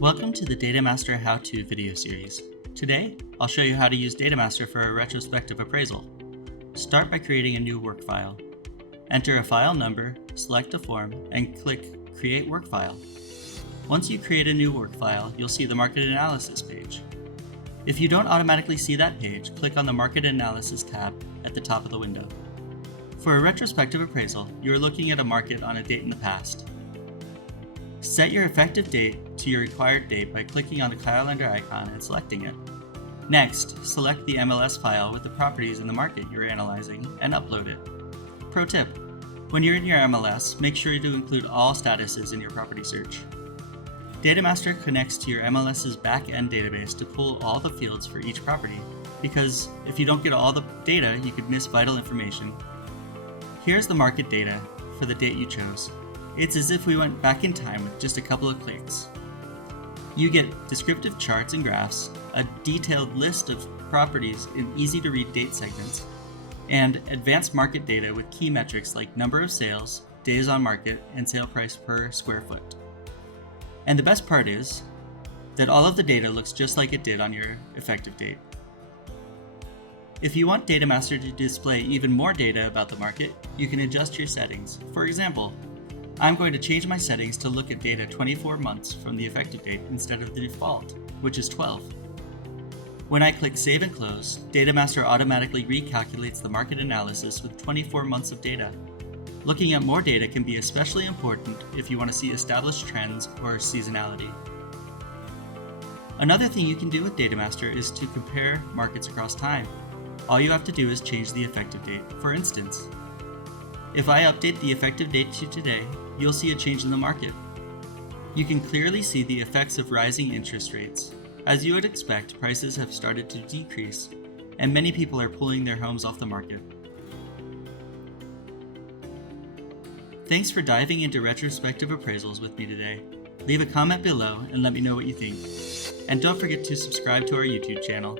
Welcome to the DataMaster how-to video series. Today, I'll show you how to use DataMaster for a retrospective appraisal. Start by creating a new work file. Enter a file number, select a form, and click Create Work File. Once you create a new work file, you'll see the Market Analysis page. If you don't automatically see that page, click on the Market Analysis tab at the top of the window. For a retrospective appraisal, you're looking at a market on a date in the past. Set your effective date to your required date by clicking on the calendar icon and selecting it. Next, select the MLS file with the properties in the market you're analyzing and upload it. Pro tip: when you're in your MLS, make sure to include all statuses in your property search. DataMaster connects to your MLS's back-end database to pull all the fields for each property, because if you don't get all the data, you could miss vital information. Here's the market data for the date you chose. It's as if we went back in time with just a couple of clicks. You get descriptive charts and graphs, a detailed list of properties in easy-to-read date segments, and advanced market data with key metrics like number of sales, days on market, and sale price per square foot. And the best part is that all of the data looks just like it did on your effective date. If you want DataMaster to display even more data about the market, you can adjust your settings. For example, I'm going to change my settings to look at data 24 months from the effective date instead of the default, which is 12. When I click Save and Close, DataMaster automatically recalculates the market analysis with 24 months of data. Looking at more data can be especially important if you want to see established trends or seasonality. Another thing you can do with DataMaster is to compare markets across time. All you have to do is change the effective date. For instance, if I update the effective date to today, you'll see a change in the market. You can clearly see the effects of rising interest rates. As you would expect, prices have started to decrease, and many people are pulling their homes off the market. Thanks for diving into retrospective appraisals with me today. Leave a comment below and let me know what you think. And don't forget to subscribe to our YouTube channel.